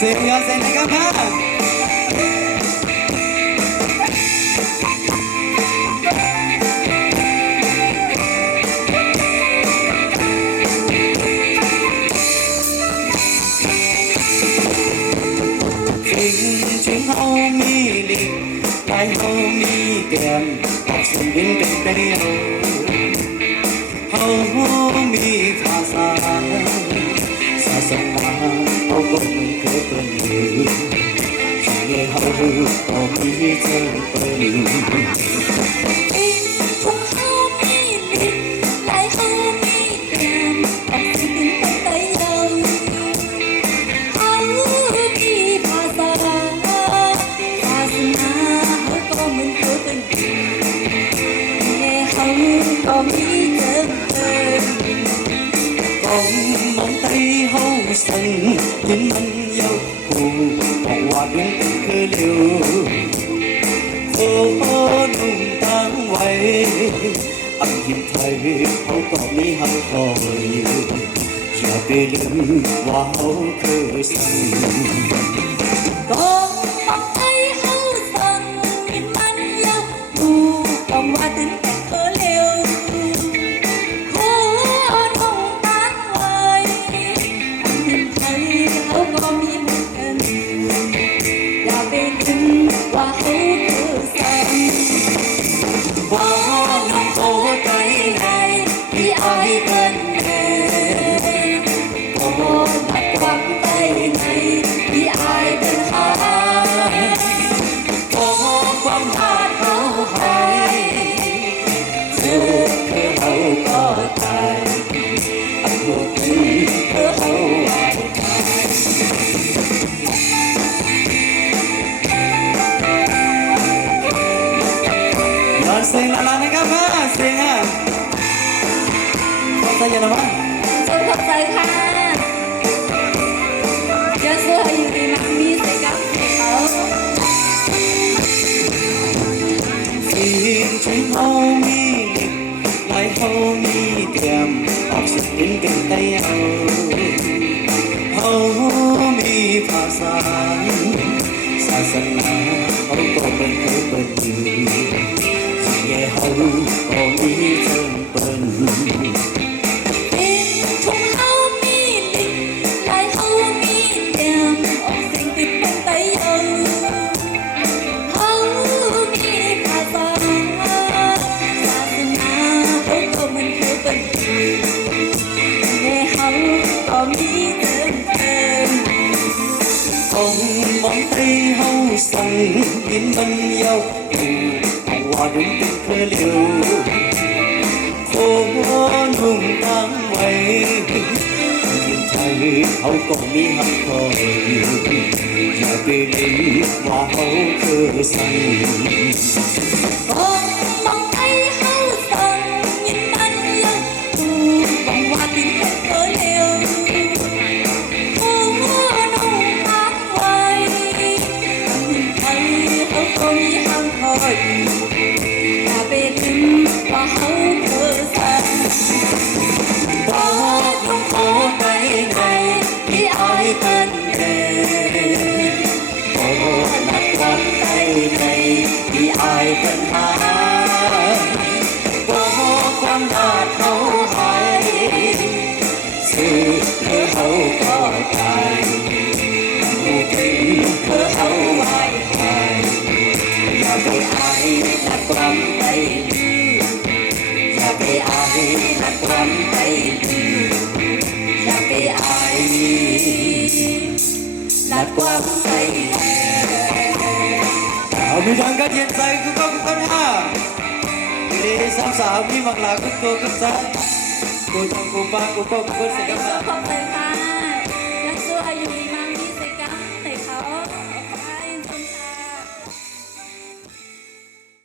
เสียงยอดเสียงนะครับค่ะถึงเขามีลิงลายเขามีแก้มออกเสียงดินเป็นเดียวเขามีภาษาศาสนาเขาก็ไม่เคยเป็นที่เขาก็มีเธอเป็นก็มีเดิมcòn mong tay hâu sân nhìn anh yêu cùng vòng hoa đứng cơ liều phố nung tang quay anh nhìn thấy hâu có mi hăng hồi giờ về lưng hoa hâu cơ sân còn mong tay hâu sân nhìn anh yêu cùng vòng hoa đứng Sing alaนะครับค่ะเสียงอ่ะขอบใจยังนะวะขอบใจค่ะจะสวยอยู่ดีมักมีใส่กับเขาสิ่งที่เขามีลายเขามีเตรียมออกสิ่งดินเป็นไตเอาเขามีภาษาศาสนาเขาก็เป็นเคยเป็นอยู่เขาก็มีเธอเป็นทุ่งเขามีลิงลายเขามีแก้มออกเสียงติดเป็นไตเอาเขามีภาษาศาสนาเขาก็มันเคยเป็นแต่เขาก็มีเธอเป็นองมองใจเขาสั่งยินมันยาวhoa đứng bên khơi liều phố nung tang quay nhìn thấy hậu còn mi hăng khói nhà về đến hoa hậu cơ xanh mong thấy hậu xanh nhìn anh yêu vòng hoa đứng bên khơi liều phố nung tang quay nhìn thấy hậu còn mi hăng khói hoa hậu cơ xanh có trong phố cây này khi ai tên về có lạc quan tay này khi ai tên hát có quan hạt hậu hải sự thơ hậu có tài một tình thơ hậu hoài hoài và với ai lạc quan tayไปไอ้นักวันไปอย่าไปไอ้นักวันไปเอามีทางการเย็นใจกูก็กูต้องห้าดีสามสาวมีบางหลักกูโตกูซ้ายกูทำกูบ้ากูก็กูเสียกันขอบคุณค่ะ